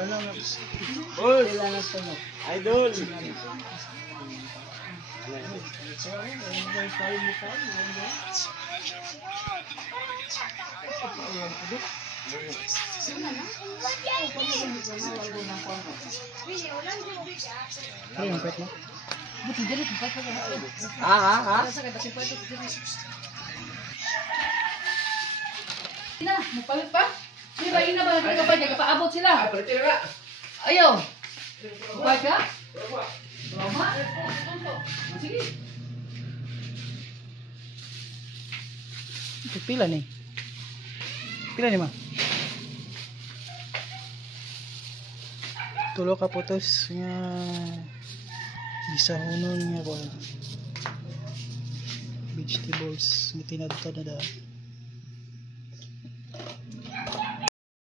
Boss! Kailangan sunod. Idol! Ano yung pet mo? Ina, magpalit pa? Di ba ina ba nagkakapad niya? Kapaabot sila. Ayaw. Magpalit ka? Roma? Sige. Pila ni? Pila ni ma? Tulo ka putos nga gisahunon nga ko vegetables nga tinadtad na daan.